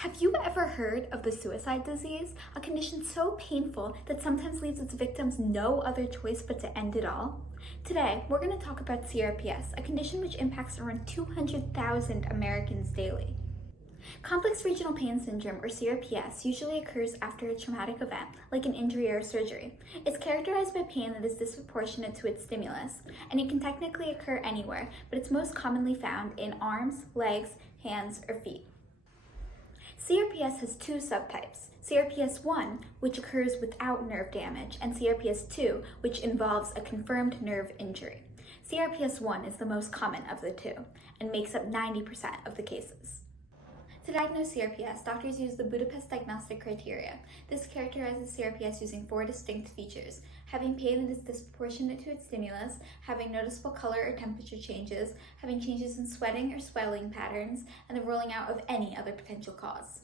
Have you ever heard of the suicide disease? A condition so painful that sometimes leaves its victims no other choice but to end it all? Today, we're going to talk about CRPS, a condition which impacts around 200,000 Americans daily. Complex regional pain syndrome, or CRPS, usually occurs after a traumatic event, like an injury or surgery. It's characterized by pain that is disproportionate to its stimulus, and it can technically occur anywhere, but it's most commonly found in arms, legs, hands, or feet. CRPS has two subtypes, CRPS1, which occurs without nerve damage, and CRPS2, which involves a confirmed nerve injury. CRPS1 is the most common of the two and makes up 90% of the cases. To diagnose CRPS, doctors use the Budapest Diagnostic Criteria. This characterizes CRPS using four distinct features: having pain that is disproportionate to its stimulus, having noticeable color or temperature changes, having changes in sweating or swelling patterns, and the ruling out of any other potential cause.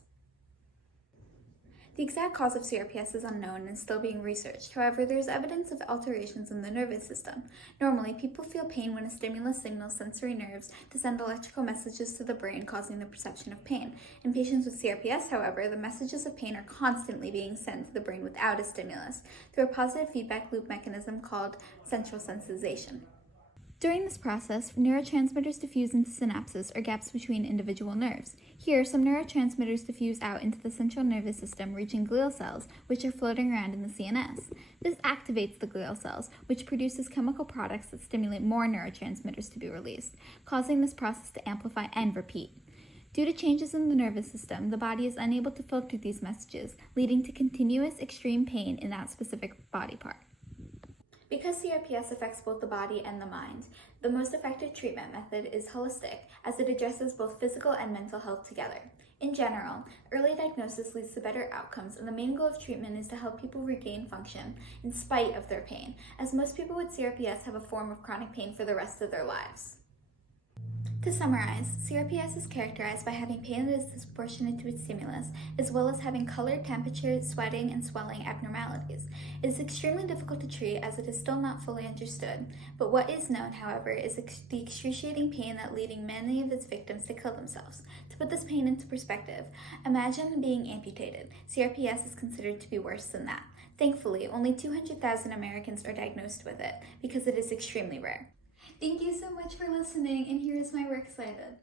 The exact cause of CRPS is unknown and is still being researched. However, there is evidence of alterations in the nervous system. Normally, people feel pain when a stimulus signals sensory nerves to send electrical messages to the brain, causing the perception of pain. In patients with CRPS, however, the messages of pain are constantly being sent to the brain without a stimulus through a positive feedback loop mechanism called central sensitization. During this process, neurotransmitters diffuse into synapses, or gaps between individual nerves. Here, some neurotransmitters diffuse out into the central nervous system, reaching glial cells, which are floating around in the CNS. This activates the glial cells, which produces chemical products that stimulate more neurotransmitters to be released, causing this process to amplify and repeat. Due to changes in the nervous system, the body is unable to filter these messages, leading to continuous extreme pain in that specific body part. Because CRPS affects both the body and the mind, the most effective treatment method is holistic, as it addresses both physical and mental health together. In general, early diagnosis leads to better outcomes, and the main goal of treatment is to help people regain function in spite of their pain, as most people with CRPS have a form of chronic pain for the rest of their lives. To summarize, CRPS is characterized by having pain that is disproportionate to its stimulus, as well as having color, temperature, sweating, and swelling abnormalities. It is extremely difficult to treat as it is still not fully understood, but what is known, however, is the excruciating pain that leading many of its victims to kill themselves. To put this pain into perspective, imagine being amputated. CRPS is considered to be worse than that. Thankfully, only 200,000 Americans are diagnosed with it because it is extremely rare. Thank you so much for listening, and here is my works cited.